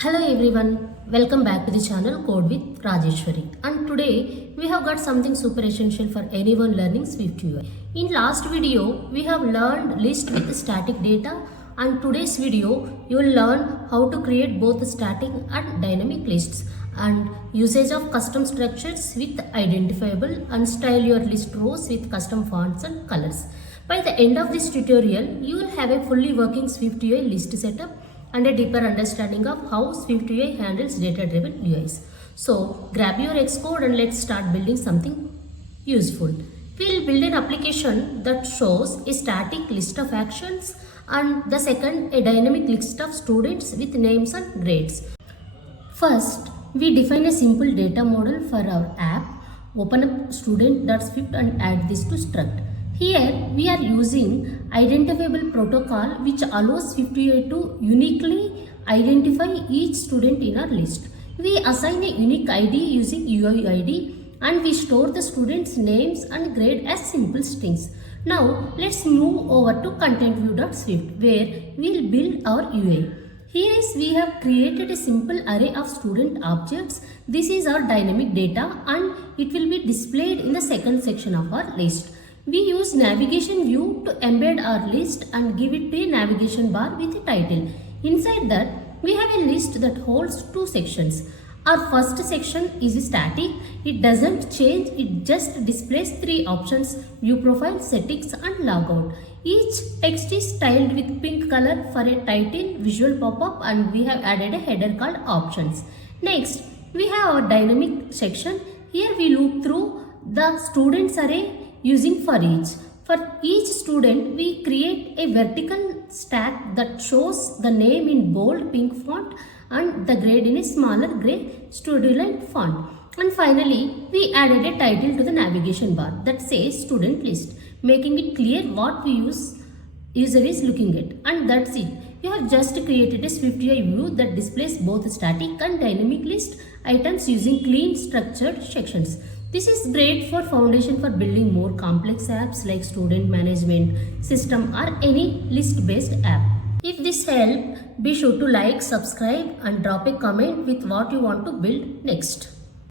Hello everyone, welcome back to the channel Code with Rajeshwari, and today we have got something super essential for anyone learning SwiftUI. In last video we have learned list with static data, and today's video you will learn how to create both static and dynamic lists and usage of custom structures with identifiable and style your list rows with custom fonts and colors. By the end of this tutorial you will have a fully working SwiftUI list setup and a deeper understanding of how SwiftUI handles data-driven UIs. So grab your xcode and let's start building something useful. We'll build an application that shows a static list of actions and the second a dynamic list of students with names and grades. First, we define a simple data model for our app. Open up student.swift and add this to struct. Here we are using identifiable protocol which allows SwiftUI to uniquely identify each student in our list. We assign a unique ID using UID and we store the students' names and grade as simple strings. Now let's move over to contentview.swift where we'll build our UI. Here we have created a simple array of student objects. This is our dynamic data and it will be displayed in the second section of our list. We use navigation view to embed our list and give it a navigation bar with a title. Inside that, we have a list that holds two sections. Our first section is static. It doesn't change, it just displays three options: view profile, settings and logout. Each text is styled with pink color for a title, visual pop-up, and we have added a header called options. Next, we have our dynamic section. Here we loop through the students array using ForEach. For each student, we create a vertical stack that shows the name in bold pink font and the grade in a smaller grey student font. And finally, we added a title to the navigation bar that says student list, making it clear what user is looking at. And that's it. You have just created a SwiftUI view that displays both static and dynamic list items using clean structured sections. This is great for foundation for building more complex apps like student management system or any list-based app. If this helped, be sure to like, subscribe and drop a comment with what you want to build next.